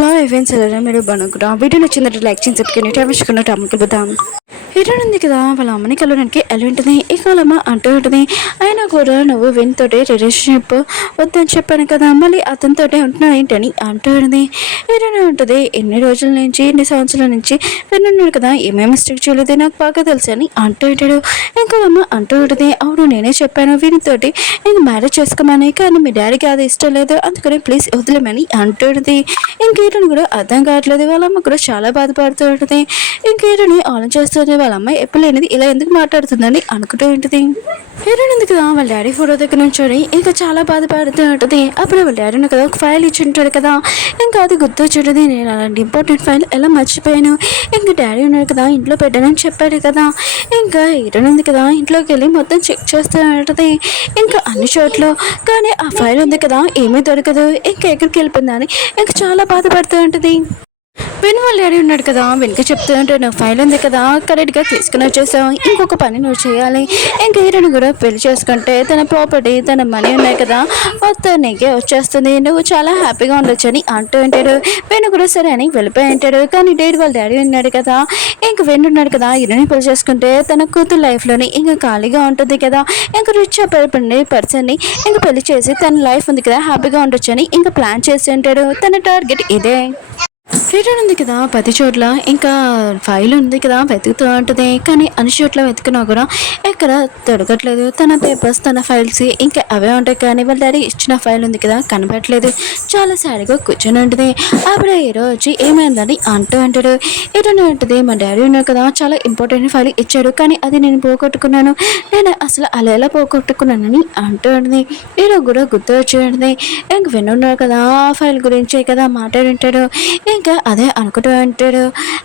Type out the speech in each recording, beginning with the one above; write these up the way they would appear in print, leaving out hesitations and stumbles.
Hello Evans ఎలా మీరు బాగున్నారా? వీడియో నచ్చిందంటే లైక్ చేసి సబ్స్క్రైబ్ చేసుకుని టైంకి వెళ్దాం. హీరో ఉంది కదా వాళ్ళ అమ్మని కలవడానికి ఎలా ఉంటుంది ఇక వాళ్ళమ్మ అంటూ ఉంటుంది. అయినా కూడా నువ్వు విన్తోటి రిలేషన్షిప్ వద్దని చెప్పాను కదా, మళ్ళీ అతనితోటే ఉంటున్నావు ఏంటని అంటూ ఉంటుంది. హీరోనే ఉంటుంది, ఎన్ని రోజుల నుంచి ఎన్ని సంవత్సరాల నుంచి విన్నాడు కదా, ఏమేమి మిస్టేక్ చేయలేదు నాకు బాగా తెలుసు అని అంటూ ఉంటాడు. ఇంకా అమ్మ అంటూ ఉంటుంది, అవును నేనే చెప్పాను వీనితోటి ఇంక మ్యారేజ్ చేసుకోమని, కానీ మీ డాడీకి అది ఇష్టం లేదు అందుకని ప్లీజ్ వదిలేమని అంటూ ఉంటుంది. ఇంక హీరోని కూడా అర్థం కావట్లేదు, వాళ్ళ అమ్మ కూడా చాలా బాధపడుతూ ఉంటుంది. ఇంక హీరోని ఆలోచిస్తుంది, వాళ్ళ అమ్మాయి ఎప్పుడు లేనిది ఇలా ఎందుకు మాట్లాడుతుందని అనుకుంటూ ఉంటుంది. హీరోయిన్ ఉంది కదా వాళ్ళ డాడీ ఫోటో దగ్గర నుంచొని ఇంకా చాలా బాధపడుతూ ఉంటుంది. అప్పుడు వాళ్ళ డాడీని కదా ఒక ఫైల్ ఇచ్చి ఉంటాడు కదా, ఇంకా అది గుర్తొచ్చుంటుంది. నేను అలాంటి ఇంపార్టెంట్ ఫైల్ ఎలా మర్చిపోయాను, ఇంకా డాడీ ఉన్నాడు కదా ఇంట్లో పెట్టానని చెప్పాడు కదా. ఇంకా హీరోయిన్ ఉంది కదా ఇంట్లోకి వెళ్ళి మొత్తం చెక్ చేస్తూ ఉంటుంది ఇంకా అన్ని చోట్ల, కానీ ఆ ఫైల్ ఉంది కదా ఏమీ దొరకదు. ఇంకా ఎక్కడికి వెళ్ళిపోయిందని ఇంకా చాలా బాధపడుతూ ఉంటుంది. వెను వాళ్ళ డాడీ ఉన్నాడు కదా, వెనుక చెప్తూ ఉంటే నువ్వు ఫైల్ ఉంది కదా కరెక్ట్గా తీసుకుని వచ్చేసావు, ఇంకొక పని నువ్వు చేయాలి. ఇంకా హీరోని కూడా పెళ్లి చేసుకుంటే తన ప్రాపర్టీ తన మనీ ఉన్నాయి కదా మొత్తం నీకే వచ్చేస్తుంది, నువ్వు చాలా హ్యాపీగా ఉండొచ్చు అని అంటూ ఉంటాడు. వెను కూడా సరే అని వెళ్ళిపోయి ఉంటాడు. కానీ వాళ్ళ డాడీ ఉన్నాడు కదా, ఇంక వెన్ను ఉన్నాడు కదా, హీరోని పెళ్లి చేసుకుంటే తన కూతురు లైఫ్లోని ఇంకా ఖాళీగా ఉంటుంది కదా, ఇంకా రిచ్ పడిపోయిన పర్సన్ని ఇంకా పెళ్లి చేసి తన లైఫ్ ఉంది కదా హ్యాపీగా ఉండొచ్చు అని ఇంకా ప్లాన్ చేసి ఉంటాడు. తన టార్గెట్ ఇదే. హీరోయిన్ ఉంది కదా ప్రతి చోట్ల ఇంకా ఫైల్ ఉంది కదా వెతుకుతూ ఉంటుంది. కానీ అన్ని చోట్ల వెతికినా కూడా ఎక్కడ దొరకట్లేదు. తన పేపర్స్ తన ఫైల్స్ ఇంకా అవే ఉంటాయి, కానీ వాళ్ళ డాడీ ఇచ్చిన ఫైల్ ఉంది కదా కనపడట్లేదు. చాలా సారిగా కూర్చొని ఉంటుంది. అప్పుడు హీరో వచ్చి ఏమైందని అంటూ అంటాడు. హీరోయిన్ ఉంటుంది, మా డాడీ ఉన్నాడు కదా చాలా ఇంపార్టెంట్ ఫైల్ ఇచ్చాడు, కానీ అది నేను పోగొట్టుకున్నాను, నేను అసలు అలా ఎలా పోగొట్టుకున్నానని అంటూ ఉంటుంది. హీరో కూడా గుర్తు వచ్చి ఉంటుంది. ఇంక వినున్నాడు కదా ఆ ఫైల్ గురించే కదా మాట్లాడుంటాడు. ఇంకా అదే అనుకుంటూ అంటాడు.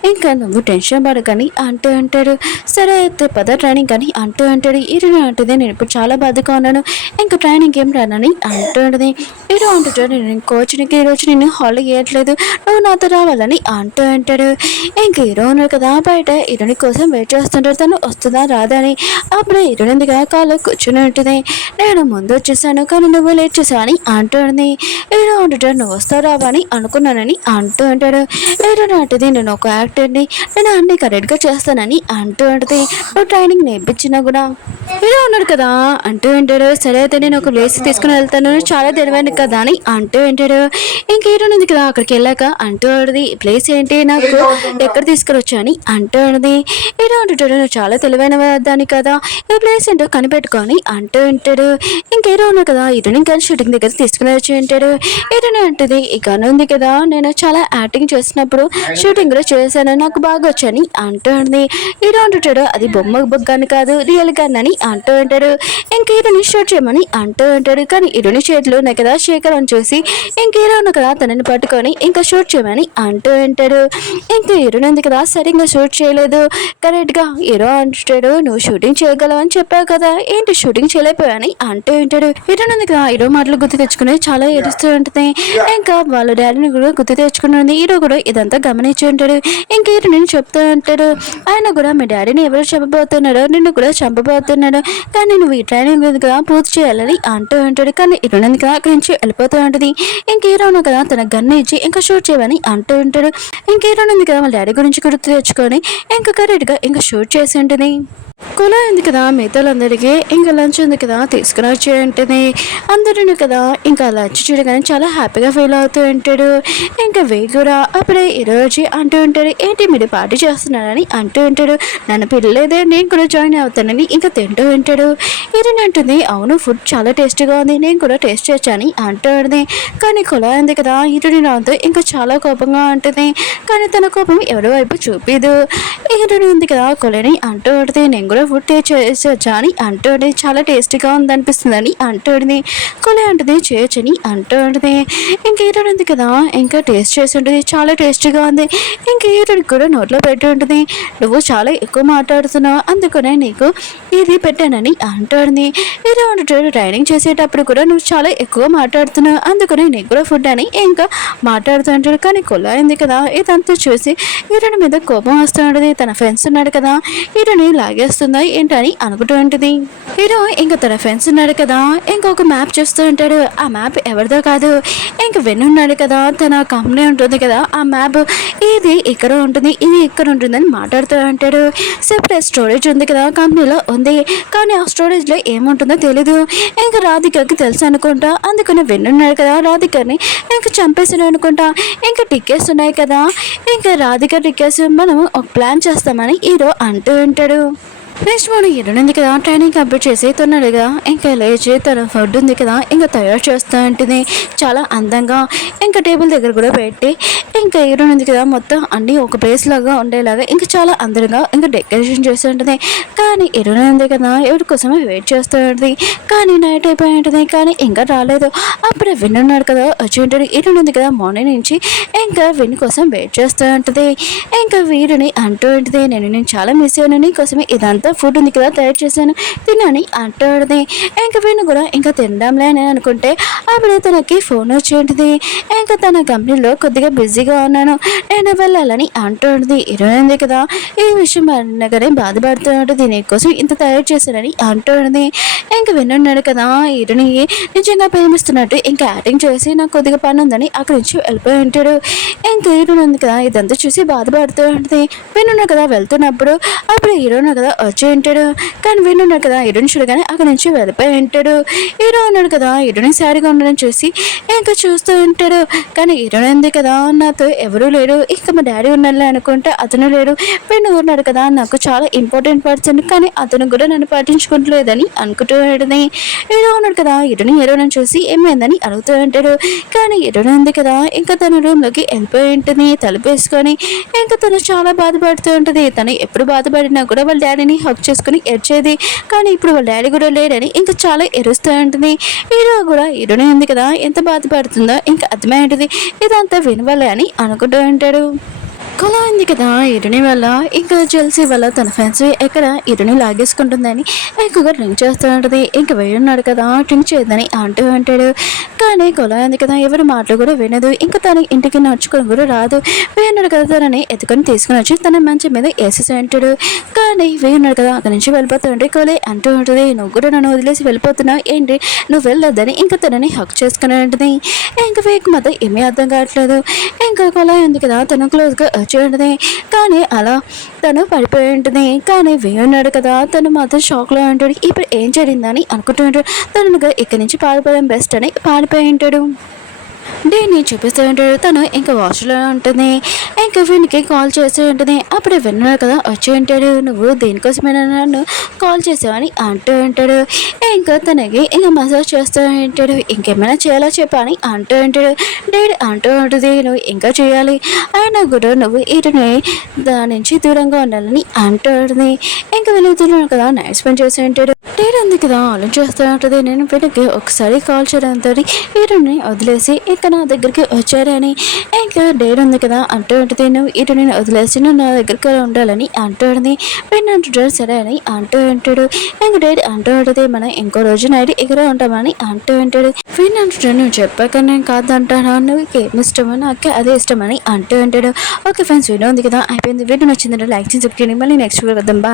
ఇంకా నువ్వు టెన్షన్ పడకని అంటూ అంటాడు. సరే అయితే పద ట్రైనింగ్ అని అంటూ అంటాడు. హీరోని అంటుంది, నేను ఇప్పుడు చాలా బాధగా ఉన్నాను, ఇంకా ట్రైనింగ్ ఏం రానని అంటూ ఉంటుంది. హీరో అంటుంటాడు, నేను కోచ్నికి ఈరోజు నేను హాల్ ఇవ్వట్లేదు, నువ్వు నాతో రావాలని అంటూ అంటాడు. ఇంకా హీరో ఉన్నారు కదా బయట హీరోని కోసం వెయిట్ చేస్తుంటాడు, తను వస్తుందా రాదా అని. అప్పుడు హీరోనిగా కాళ్ళు కూర్చొని ఉంటుంది. నేను ముందు వచ్చేసాను కానీ నువ్వు లేట్ చేసావు అని అంటూ ఉంటుంది. హీరో అంటుంటాడు, నువ్వు వస్తావు రావా అని అనుకున్నానని అంటూ అంటాడు. హీరోని అంటుంది, నేను ఒక యాక్టర్ని, నేను అన్ని కరెక్ట్గా చేస్తానని అంటూ ఉంటుంది. నువ్వు ట్రైనింగ్ నేర్పించినా కూడా హీరో ఉన్నాడు కదా అంటూ ఉంటాడు. సరే అయితే నేను ఒక ప్లేస్ తీసుకుని వెళ్తాను, చాలా తెలివైన కదా అని అంటూ ఉంటాడు. ఇంక హీరో ఉంది కదా అక్కడికి వెళ్ళాక అంటూ ఉంటుంది, ప్లేస్ ఏంటి నాకు ఎక్కడ తీసుకురొచ్చా అని అంటూ ఉంటుంది. హీరో అంటుంటాడు, నువ్వు చాలా తెలివైన దాని కదా, ఈ ప్లేస్ ఏంటో కనిపెట్టుకొని అంటూ ఉంటాడు. ఇంక హీరో ఉన్నాడు కదా హీరోని కానీ షూటింగ్ దగ్గర తీసుకుని వచ్చి ఉంటాడు. హీరోని అంటుంది, ఈ గన్ ఉంది కదా నేను చాలా యాక్టింగ్ చేసినప్పుడు షూటింగ్ కూడా చేశాను, నాకు బాగా వచ్చని అంటూ ఉంటుంది. హీరో అంటుంటాడు, అది బొమ్మ గన్ కాదు రియల్ గన్ అని అంటూ ఉంటాడు. ఇంక హీరోని షూట్ చేయమని అంటూ ఉంటాడు. కానీ హీరోని చేతిలో ఉన్నాయి కదా శేఖర్ అని చూసి ఇంక హీరో ఉన్న కదా తనని పట్టుకొని ఇంకా షూట్ చేయమని అంటూ ఉంటాడు. ఇంక హీరోని ఉంది కదా సరిగ్గా షూట్ చేయలేదు. కరెక్ట్గా హీరో అంటుంటాడు, నువ్వు షూటింగ్ చేయగలవు అని చెప్పావు కదా, ఏంటి షూటింగ్ చేయలేకపోయాని అంటూ ఉంటాడు. హీరోని ఉంది కదా హీరో మాటలు గుర్తు తెచ్చుకుని చాలా ఏడుస్తూ ఉంటుంది. ఇంకా వాళ్ళ డాడీని కూడా గుర్తు తెచ్చుకుని హీరో కూడా ఇదంతా గమనించి ఉంటాడు. ఇంక నేను చెప్తూ ఉంటాడు, ఆయన కూడా మీ డాడీని ఎవరు చంపబోతున్నాడో నిన్ను కూడా చంపబోతున్నాడు, కానీ నువ్వు ఈ ట్రైనింగ్ కదా పూర్తి చేయాలని అంటూ ఉంటాడు. కానీ హీరోయిన్ కదా అక్కడి నుంచి వెళ్ళిపోతూ ఉంటుంది. ఇంక హీరోను కదా తన గన్ను ఇచ్చి ఇంకా షూట్ చేయమని అంటూ ఉంటాడు. ఇంక హీరోయిన్ కదా వాళ్ళ డాడీ గురించి గుర్తు తెచ్చుకొని ఇంకా కరెక్ట్గా ఇంకా షూట్ చేసి ఉంటుంది. కులా ఉంది కదా మిగతాలందరికీ ఇంకా లంచ్ ఉంది కదా తీసుకుని వచ్చి ఉంటుంది. అందరూ కదా ఇంకా లంచ్ చూడగానే చాలా హ్యాపీగా ఫీల్ అవుతూ ఉంటాడు. ఇంకా కూడా అప్పుడే ఈరోజు అంటూ ఉంటాడు, ఏంటి మీరు పార్టీ చేస్తున్నారని అంటూ ఉంటాడు. నన్ను పిల్లలేదే నేను కూడా జాయిన్ అవుతానని ఇంకా తింటూ ఉంటాడు. ఈరోజు అంటుంది, అవును ఫుడ్ చాలా టేస్టీగా ఉంది, నేను కూడా టేస్ట్ చేశాను అంటూ ఉంటుంది. కానీ కులా ఉంది కదా ఈరోజు రాతో ఇంకా చాలా కోపంగా ఉంటుంది. కానీ తన కోపం ఎవరి వైపు చూపిదు. ఈరోజు ఉంది కదా కులని అంటూ ఉంటుంది, నేను కూడా ఫుడ్ టేస్ట్ చేసొచ్చా అని అంటూ ఉంటుంది. చాలా టేస్టీగా ఉందనిపిస్తుందని అంటూ ఉంటుంది. కుల ఉంటుంది చేయొచ్చని అంటూ ఉంటుంది. ఇంక ఈరోజు ఉంది కదా ఇంకా టేస్ట్ చేసి ఉంటుంది, చాలా టేస్టీగా ఉంది. ఇంక ఈరోజు కూడా నోట్లో పెట్టి ఉంటుంది. నువ్వు చాలా ఎక్కువ మాట్లాడుతున్నావు అందుకనే నీకు ఇది పెట్టానని అంటుంది. ఈరోజు ఉంటుంది, ట్రైనింగ్ చేసేటప్పుడు కూడా నువ్వు చాలా ఎక్కువ మాట్లాడుతున్నావు అందుకనే నీకు కూడా ఫుడ్ అని ఇంకా మాట్లాడుతూ ఉంటాడు. కానీ కుల ఉంది కదా ఇదంతా చూసి ఈరోజు మీద కోపం వస్తూ ఉంటుంది. తన ఫ్రెండ్స్ ఉన్నాడు కదా ఈరోని లాగేస్తుందా ఏంటని అనుకుంటూ ఉంటుంది. హీరో ఇంకా తన ఫ్రెండ్స్ ఉన్నాడు కదా ఇంకొక మ్యాప్ చూస్తూ ఉంటాడు. ఆ మ్యాప్ ఎవరిదో కాదు ఇంకా వెన్నున్నాడు కదా తన కంపెనీ ఉంటుంది కదా ఆ మ్యాప్, ఇది ఇక్కడ ఉంటుంది, ఇది ఇక్కడ ఉంటుందని మాట్లాడుతూ అంటాడు. సెపరేట్ స్టోరేజ్ ఉంది కదా కంపెనీలో ఉంది, కానీ ఆ స్టోరేజ్లో ఏముంటుందో తెలీదు. ఇంకా రాధికకి తెలుసు అనుకుంటా, అందుకని విన్నున్నాడు కదా రాధికని ఇంకా చంపేసాడు అనుకుంటా. ఇంకా టికెట్స్ ఉన్నాయి కదా, ఇంకా రాధిక టికెట్స్ మనం ఒక ప్లాన్ చేస్తామని హీరో అంటూ ఉంటాడు. నెక్స్ట్ మనం ఉంది కదా ట్రైనింగ్ కంప్లీట్ చేసి తొన్నడుగా ఇంకా లేచి తన ఫుడ్ ఉంది కదా ఇంకా తయారు చేస్తూ ఉంటుంది చాలా అందంగా. ఇంకా టేబుల్ దగ్గర కూడా పెట్టి ఇంకా ఉంది కదా మొత్తం అన్నీ ఒక ప్లేస్ లాగా ఉండేలాగా ఇంకా చాలా అందంగా ఇంకా డెకరేషన్ చేస్తూ ఉంటుంది. కానీ ఉంది కదా ఎవరి కోసమే వెయిట్ చేస్తూ ఉంటుంది, కానీ నైట్ అయిపోయి ఉంటుంది కానీ ఇంకా రాలేదు. అప్పుడే విన్నాడు కదా వచ్చి ఉంటాడు. ఉంది కదా మార్నింగ్ నుంచి ఇంకా విన్ కోసం వెయిట్ చేస్తూ ఉంటుంది. ఇంకా వీరుని అంటూ ఉంటుంది, నేను చాలా మిస్ అయ్యాను, నీ కోసమే ఇదంతా ఫుడ్ ఉంది కదా తయారు చేశాను తినని అంటాడుది. ఇంకా వీణు కూడా ఇంకా తినడంలే అని అనుకుంటే అప్పుడే తనకి ఫోన్ వచ్చేంటిది. ఇంకా తన కంపెనీలో కొద్దిగా బిజీగా ఉన్నాను, నేను వెళ్ళాలని అంటుంది. ఉంది కదా ఈ విషయం అనగానే బాధపడుతూ ఉంటుంది, నీకోసం ఇంత తయారు చేశానని అంటుంది. ఇంకా విన్నాడు కదా ఇరుని నిజంగా ప్రేమిస్తున్నట్టు ఇంకా యాక్టింగ్ చేసి నాకు కొద్దిగా పని ఉందని అక్కడి నుంచి వెళ్ళిపోయి ఉంటాడు. ఇంకా ఉంది కదా ఇదంతా చూసి బాధపడుతూ ఉంటుంది. విన్నాడు కదా వెళ్తున్నప్పుడు అప్పుడు హీరోను కదా వచ్చి ఉంటాడు, కానీ విన్నాడు కదా హీరోని చూడగానే అక్కడి నుంచి వెళ్ళిపోయి ఉంటాడు. హీరో ఉన్నాడు కదా హీరోని శారీగా ఉండడం చూసి ఇంకా చూస్తూ ఉంటాడు. కానీ హీరో ఉంది కదా నాతో ఎవరూ లేడు, ఇంకా మా డాడీ ఉన్నాడులే అనుకుంటే అతను లేడు. విన్ను ఉన్నాడు కదా నాకు చాలా ఇంపార్టెంట్ పర్సన్, కానీ అతను కూడా నన్ను పట్టించుకోవట్లేదని అనుకుంటూ ఉంటాడు. హీరో ఉన్నాడు కదా హీరోని చూసి ఏమైందని అడుగుతూ ఉంటాడు. కానీ హీరో ఉంది కదా ఇంకా తన రూమ్లోకి వెళ్ళిపోయి ఉంటుంది తలుపేసుకొని. ఇంకా తను చాలా బాధపడుతూ ఉంటుంది. తను ఎప్పుడు బాధపడినా కూడా వాళ్ళ డాడీని హక్ చేసుకుని ఏడ్చేది, కానీ ఇప్పుడు వాళ్ళ డాడీ కూడా లేడని ఇంకా చాలా ఎరుస్తూ ఉంటుంది. హీరో కూడా హీరోనే ఉంది కదా ఎంత బాధపడుతుందో ఇంకా అర్థమైంటుంది, ఇదంతా వినవాలే అని అనుకుంటూ ఉంటాడు. కళ ఉంది కదా ఇరుని వల్ల ఇంకా జెల్సీ వల్ల తన ఫ్రెండ్స్ ఎక్కడ ఇరుని లాగేసుకుంటుందని ఎక్కువగా డ్రింక్ చేస్తూ ఉంటుంది. ఇంకా వేడున్నాడు కదా డ్రింక్ చేయదని అంటూ ఉంటాడు. కానీ కొల ఉంది కదా ఎవరి మాటలు కూడా వినదు. ఇంకా తన ఇంటికి నడుచుకొని కూడా రాదు. వేడున్నాడు కదా తనని ఎత్తుకొని తీసుకుని వచ్చి తన మంచం మీద వేసేసి అంటాడు. కానీ వేడున్నాడు కదా అక్కడి నుంచి వెళ్ళిపోతూ ఉంటే కొలే అంటూ ఉంటుంది, నువ్వు కూడా నన్ను వదిలేసి వెళ్ళిపోతున్నావు ఏంటి, నువ్వు వెళ్ళొద్దని ఇంకా తనని హక్ చేసుకుని ఉంటుంది. ఇంకా వేక్ మాత్రం ఏమీ అర్థం కావట్లేదు. ఇంకా కొల ఉంది కదా తను క్లోజ్గా వచ్చి ఉంటుంది, కానీ అలా తను పడిపోయి ఉంటుంది. కానీ వేయున్నాడు కదా తను మాత్రం షాక్లో ఉంటాడు, ఇప్పుడు ఏం జరిగిందని అనుకుంటూ ఉంటాడు. తను ఇక్కడి నుంచి పారిపోవడం బెస్ట్ అని పారిపోయి ఉంటాడు. డేని చూపిస్తూ ఉంటాడు. తను ఇంకా వాష్లో ఉంటుంది. ఇంకా వీనికి కాల్ చేస్తూ ఉంటుంది. అప్పుడే విన్నాడు కదా వచ్చి ఉంటాడు, నువ్వు దేనికోసమైనా నన్ను కాల్ చేసావని అంటూ ఉంటాడు. ఇంకా తనకి ఇంకా మసాజ్ చేస్తూ ఉంటాడు. ఇంకేమైనా చేయాలో చెప్పని అంటూ ఉంటాడు. డాడీ అంటూ ఉంటుంది, నువ్వు ఇంకా చేయాలి, అయినా కూడా నువ్వు ఇటుని దాని నుంచి దూరంగా ఉండాలని అంటూ ఉంటుంది. ఇంకా వెళ్తున్నాడు కదా నైట్ స్పెండ్ చేస్తూ ఉంటాడు. డాడీ ఉంది కదా ఆలోచిస్తూ ఉంటుంది, నేను వీళ్ళకి ఒకసారి కాల్ చేయడంతో ఇటుని వదిలేసి ఇక్కడ నా దగ్గరికి వచ్చారని. ఇంకా డాడీ ఉంది కదా అంటూ ఉంటుంది, నువ్వు ఇటుని వదిలేసి నువ్వు నా దగ్గరికి ఉండాలని అంటూ ఉంటుంది. వీడిని అంటుంటాడు సరే అని అంటూ ఉంటాడు. ఇంకా డాడీ అంటూ ఉంటుంది, మనం ఇంకో రోజు నైట్ ఇక్కడ ఉంటామని అంటూ ఉంటాడు. వీడిని అంటుంటాడు, నువ్వు చెప్పాక నేను కాదంటాను, నువ్వు ఏమి ఇష్టమో నాకు అదే ఇష్టమని అంటూ ఉంటాడు. ఓకే ఫ్రెండ్స్ వీడియో ఉంది కదా అయిపోయింది. వీడియో నచ్చిందంటే లైక్ చేసి చెప్తాను. మళ్ళీ నెక్స్ట్ వీడియో వద్దాం. బాయ్.